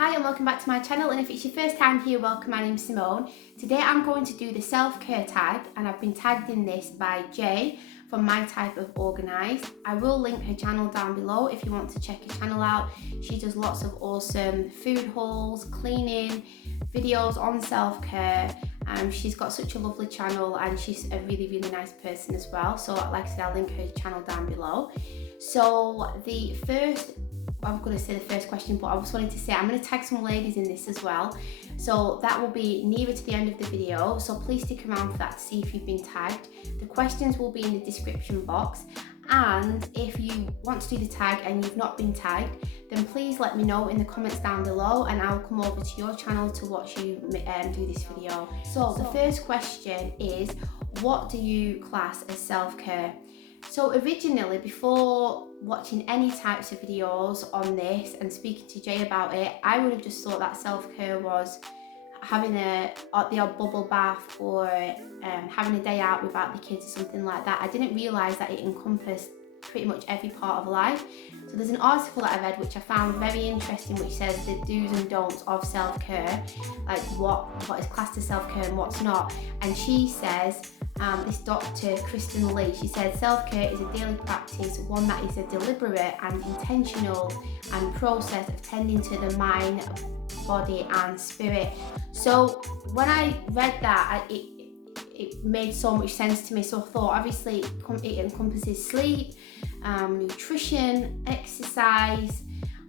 Hi and welcome back to my channel, and if it's your first time here, welcome. My name's Simone. Today I'm going to do the self-care tag, and I've been tagged in this by Jay from My Type of Organised. I will link her channel down below if you want to check her channel out. She does lots of awesome food hauls, cleaning, videos on self-care. She's got such a lovely channel and she's a really nice person as well. So like I said, I'll link her channel down below. So I'm going to say the first question, but I just wanted to say I'm going to tag some ladies in this as well. So that will be nearer to the end of the video. So please stick around for that to see if you've been tagged. The questions will be in the description box. And if you want to do the tag and you've not been tagged, then please let me know in the comments down below and I'll come over to your channel to watch you do this video. So the first question is, what do you class as self-care? So originally, before watching any types of videos on this and speaking to Jay about it, I would have just thought that self-care was having the odd bubble bath or having a day out without the kids or something like that. I didn't realise that it encompassed pretty much every part of life. So there's an article that I read which I found very interesting, which says the do's and don'ts of self-care, like what is classed as self-care and what's not. And she says, this Dr. Kristen Lee, she said self-care is a daily practice, one that is a deliberate and intentional and process of tending to the mind, body and spirit. So when I read that, it made so much sense to me. So I thought, obviously it encompasses sleep, nutrition, exercise,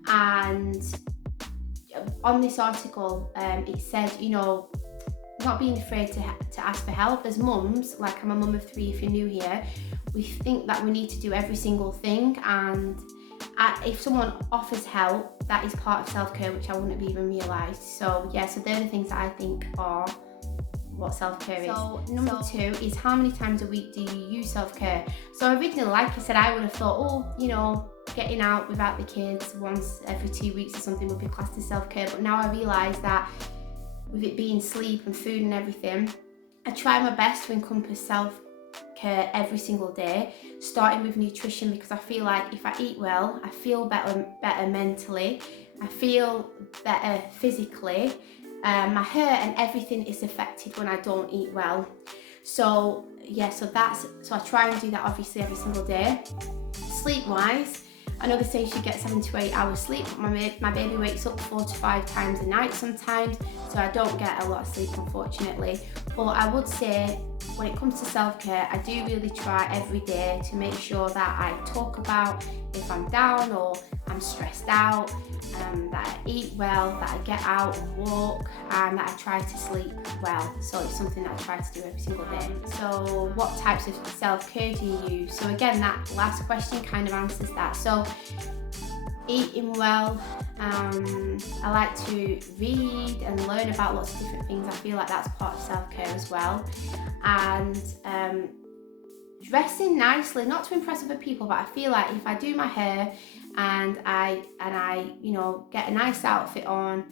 and on this article it said, you know, not being afraid to ask for help. As mums, like I'm a mum of 3 if you're new here, we think that we need to do every single thing, and if someone offers help, that is part of self-care, which I wouldn't have even realised. So yeah, so they're the things that I think are what self-care is. So number 2 is, how many times a week do you use self-care? So originally, like I said, I would have thought, oh, you know, getting out without the kids once every 2 weeks or something would be classed as self-care. But now I realise that with it being sleep and food and everything, I try my best to encompass self-care every single day, starting with nutrition, because I feel like if I eat well, I feel better mentally, I feel better physically. My hair and everything is affected when I don't eat well. So yeah, so I try and do that obviously every single day. Sleep wise, I know they say you should get 7 to 8 hours sleep, but my baby wakes up 4 to 5 times a night sometimes, so I don't get a lot of sleep, unfortunately. But I would say, when it comes to self-care, I do really try every day to make sure that I talk about if I'm down or I'm stressed out, that I eat well, that I get out and walk, and that I try to sleep well. So it's something that I try to do every single day. So what types of self-care do you use? So again, that last question kind of answers that. So eating well, I like to read and learn about lots of different things. I feel like that's part of self-care as well. And dressing nicely, not to impress other people, but I feel like if I do my hair and I you know, get a nice outfit on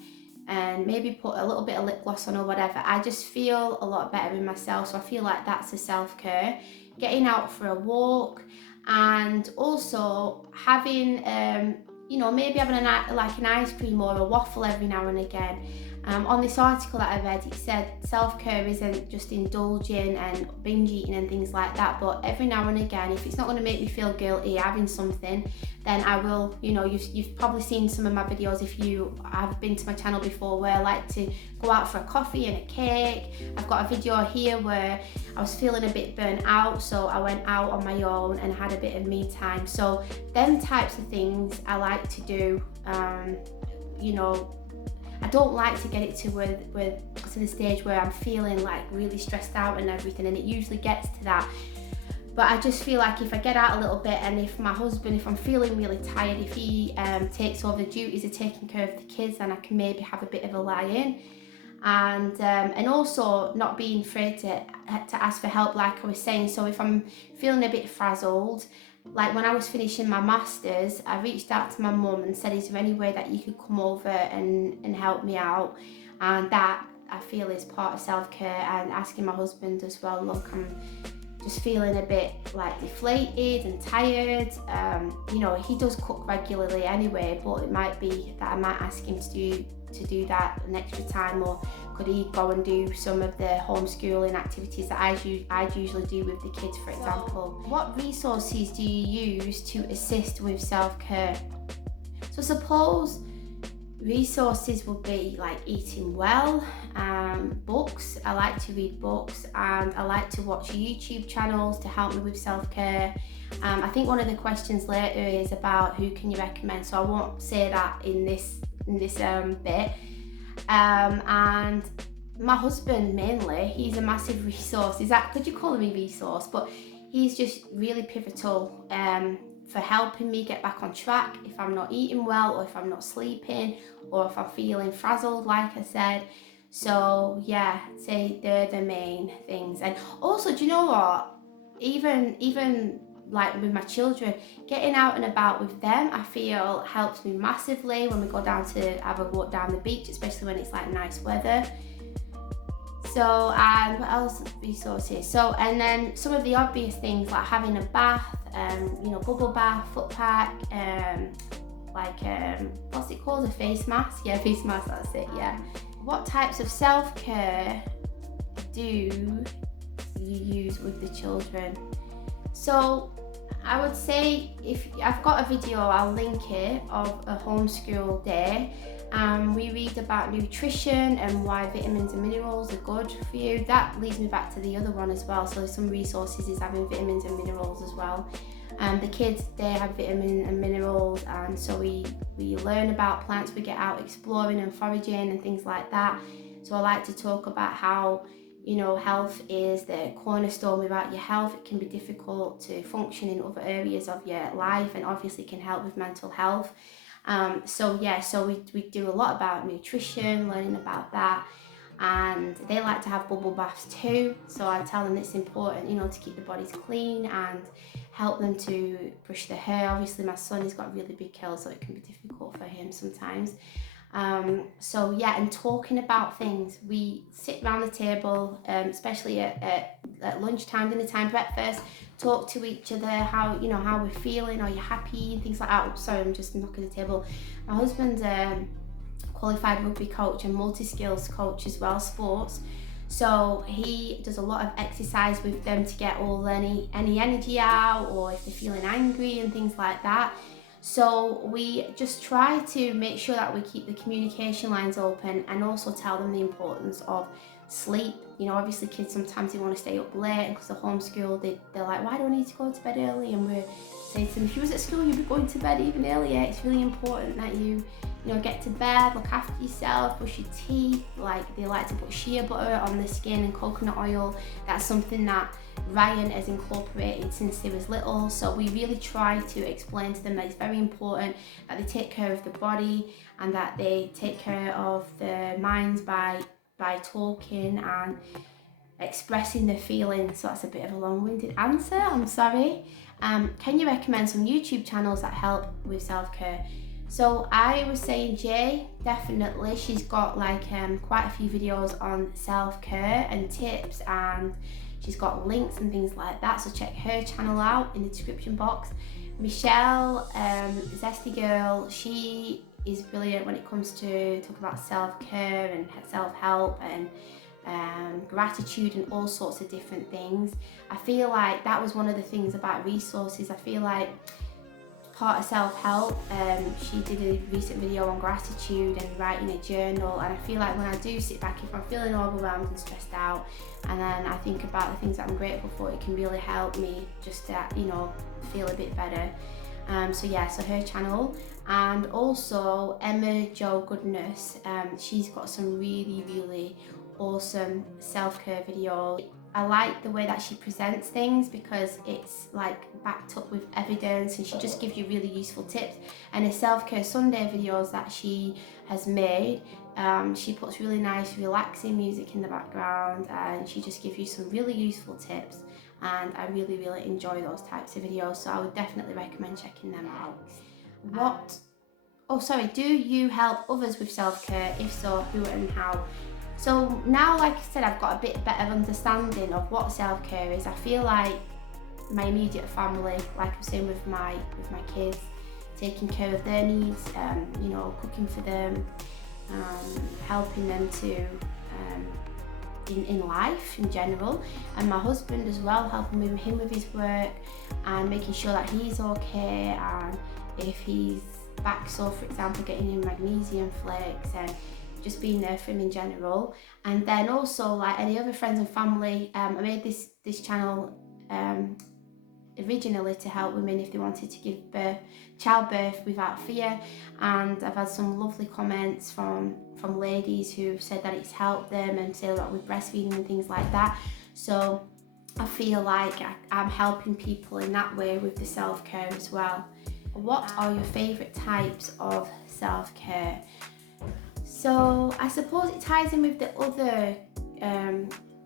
and maybe put a little bit of lip gloss on or whatever, I just feel a lot better in myself. So I feel like that's a self-care. Getting out for a walk, and also having you know, maybe having like an ice cream or a waffle every now and again. On this article that I read, it said self-care isn't just indulging and binge eating and things like that, but every now and again, if it's not going to make me feel guilty having something, then I will. You know, you've probably seen some of my videos if you have been to my channel before, where I like to go out for a coffee and a cake. I've got a video here where I was feeling a bit burnt out, so I went out on my own and had a bit of me time. So them types of things I like to do. You know, I don't like to get it to the stage where I'm feeling like really stressed out and everything, and it usually gets to that. But I just feel like if I get out a little bit, and if my husband, if I'm feeling really tired, if he takes over the duties of taking care of the kids, then I can maybe have a bit of a lie-in. And also not being afraid to ask for help, like I was saying. So if I'm feeling a bit frazzled, like when I was finishing my masters, I reached out to my mum and said, is there any way that you could come over and help me out? And that I feel is part of self-care. And asking my husband as well, look, just feeling a bit like deflated and tired. You know, he does cook regularly anyway, but it might be that I might ask him to do that an extra time, or could he go and do some of the homeschooling activities that I'd usually do with the kids, for example. What resources do you use to assist with self-care? So suppose resources would be like eating well, books. I like to read books, and I like to watch YouTube channels to help me with self-care. I think one of the questions later is about who can you recommend, so I won't say that in this bit. And my husband mainly, he's a massive resource. Could you call him a resource? But he's just really pivotal for helping me get back on track if I'm not eating well, or if I'm not sleeping, or if I'm feeling frazzled, like I said. So yeah, say they're the main things. And also, do you know what? Even like with my children, getting out and about with them, I feel helps me massively when we go down to have a walk down the beach, especially when it's like nice weather. So, and what else resources? So, and then some of the obvious things like having a bath, you know, bubble bath, foot pack, what's it called? A face mask? Yeah, face mask, that's it, yeah. What types of self-care do you use with the children? So I would say, if I've got a video, I'll link it, of a homeschool day. We read about nutrition and why vitamins and minerals are good for you. That leads me back to the other one as well. So some resources is having vitamins and minerals as well. The kids, they have vitamin and minerals, and so we learn about plants, we get out exploring and foraging and things like that. So I like to talk about how, you know, health is the cornerstone. Without your health, it can be difficult to function in other areas of your life, and obviously can help with mental health. So we do a lot about nutrition, learning about that. And they like to have bubble baths too, so I tell them it's important, you know, to keep the bodies clean and help them to brush their hair. Obviously my son has got really big curls, so it can be difficult for him sometimes. So yeah, and talking about things. We sit around the table, especially at lunchtime, dinner time, breakfast, talk to each other, how we're feeling, are you happy, and things like that. Oops, sorry, I'm just knocking the table. My husband's qualified rugby coach and multi-skills coach as well, sports. So he does a lot of exercise with them to get all any energy out, or if they're feeling angry and things like that. So we just try to make sure that we keep the communication lines open, and also tell them the importance of sleep. You know, obviously kids sometimes they want to stay up late, and because they're homeschooled, they're like, why do I need to go to bed early? And we're saying to them, if you was at school, you'd be going to bed even earlier. It's really important that you get to bed, look after yourself, brush your teeth. Like, they like to put shea butter on the skin and coconut oil. That's something that Ryan has incorporated since he was little. So we really try to explain to them that it's very important that they take care of the body, and that they take care of their minds by talking and expressing their feelings. So that's a bit of a long-winded answer, I'm sorry. Can you recommend some YouTube channels that help with self-care? So I was saying Jay, definitely. She's got like quite a few videos on self-care and tips, and she's got links and things like that, so check her channel out in the description box. Michelle, Zesty Girl, she is brilliant when it comes to talking about self-care and self-help and gratitude and all sorts of different things. I feel like that was one of the things about resources. I feel like part of self-help, she did a recent video on gratitude and writing a journal, and I feel like when I do sit back, if I'm feeling overwhelmed and stressed out, and then I think about the things that I'm grateful for, it can really help me just to feel a bit better. So her channel. And also Emma Jo Goodness, she's got some really awesome self-care videos. I like the way that she presents things, because it's like backed up with evidence, and she just gives you really useful tips. And the self-care Sunday videos that she has made, she puts really nice relaxing music in the background, and she just gives you some really useful tips, and I really enjoy those types of videos, so I would definitely recommend checking them out. Do you help others with self-care? If so, who and how? So now, like I said, I've got a bit better understanding of what self-care is. I feel like my immediate family, like I'm saying with my kids, taking care of their needs, you know, cooking for them, helping them to in life in general, and my husband as well, helping him with his work and making sure that he's okay, and if he's back sore, for example, getting him magnesium flakes and just being there for him in general. And then also, like any other friends and family, I made this channel originally to help women if they wanted to give childbirth without fear, and I've had some lovely comments from ladies who've said that it's helped them, and say a lot with breastfeeding and things like that. So I feel like I'm helping people in that way with the self-care as well. What are your favourite types of self-care? So I suppose it ties in with the other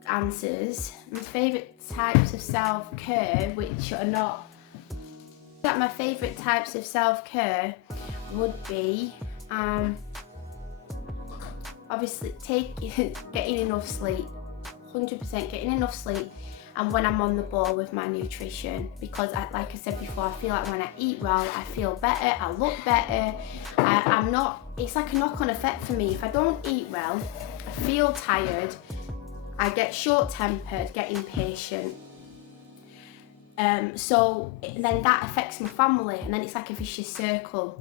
answers. My favourite types of self-care, which are not that my favourite types of self-care would be obviously getting enough sleep, 100% getting enough sleep, and when I'm on the ball with my nutrition, because like I said before, I feel like when I eat well, I feel better, I look better, I'm not, it's like a knock-on effect for me. If I don't eat well, I feel tired, I get short-tempered, get impatient, so then that affects my family, and then it's like a vicious circle.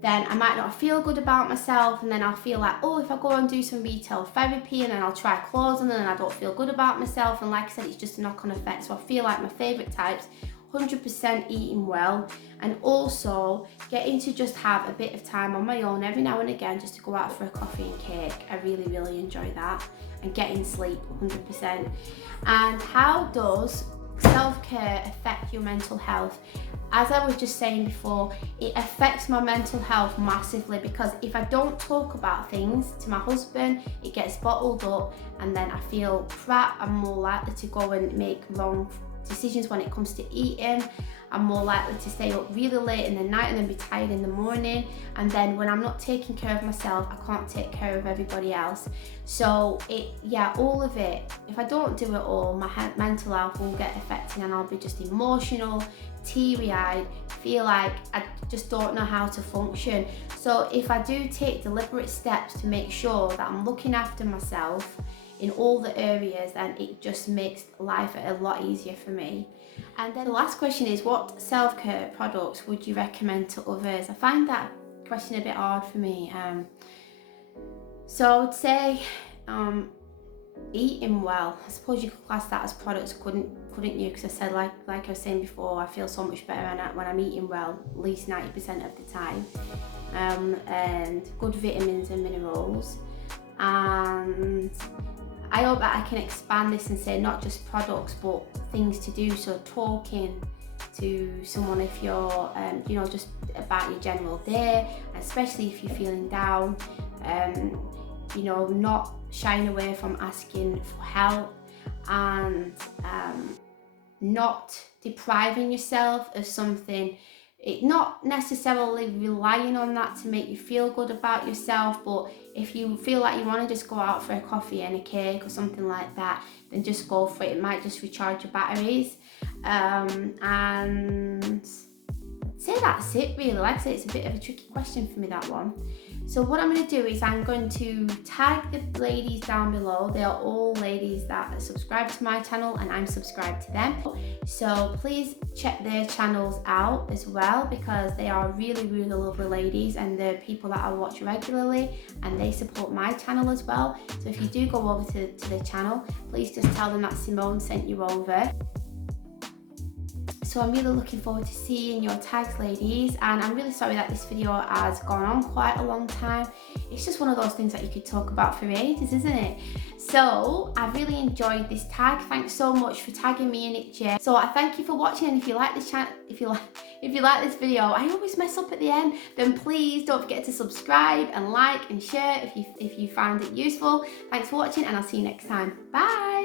Then I might not feel good about myself, and then I'll feel like, oh, if I go and do some retail therapy, and then I'll try clothes on, and then I don't feel good about myself, and like I said, it's just a knock-on effect. So I feel like my favourite types, 100% eating well, and also getting to just have a bit of time on my own every now and again, just to go out for a coffee and cake. I really enjoy that, and getting sleep, 100%. And how does self-care affect your mental health? As I was just saying before, it affects my mental health massively, because if I don't talk about things to my husband, it gets bottled up, and then I feel crap. I'm more likely to go and make wrong decisions when it comes to eating. I'm more likely to stay up really late in the night and then be tired in the morning, and then when I'm not taking care of myself, I can't take care of everybody else. So all of it, if I don't do it all, my mental health will get affected, and I'll be just emotional, teary-eyed, feel like I just don't know how to function. So if I do take deliberate steps to make sure that I'm looking after myself in all the areas, then it just makes life a lot easier for me. And then the last question is, what self-care products would you recommend to others? I find that question a bit hard for me. So I would say eating well. I suppose you could class that as products, couldn't you? Because I said, like I was saying before, I feel so much better when I'm eating well, at least 90% of the time. And good vitamins and minerals. And I hope that I can expand this and say not just products, but things to do. So talking to someone if you're, just about your general day, especially if you're feeling down. Not shying away from asking for help, and not depriving yourself of something. Not necessarily relying on that to make you feel good about yourself, but if you feel like you want to just go out for a coffee and a cake or something like that, then just go for it. It might just recharge your batteries. And I'd say that's it really. Like I say, it's a bit of a tricky question for me, that one. So what I'm going to do is I'm going to tag the ladies down below. They are all ladies that are subscribed to my channel, and I'm subscribed to them. So please check their channels out as well, because they are really lovely ladies, and they're people that I watch regularly, and they support my channel as well. So if you do go over to the channel, please just tell them that Simone sent you over. So I'm really looking forward to seeing your tags, ladies, and I'm really sorry that this video has gone on quite a long time. It's just one of those things that you could talk about for ages, isn't it? So I really enjoyed this tag. Thanks so much for tagging me in it, Jay. So I thank you for watching, and if you like this channel, if you like this video, I always mess up at the end, then please don't forget to subscribe and like and share if you found it useful. Thanks for watching, and I'll see you next time. Bye.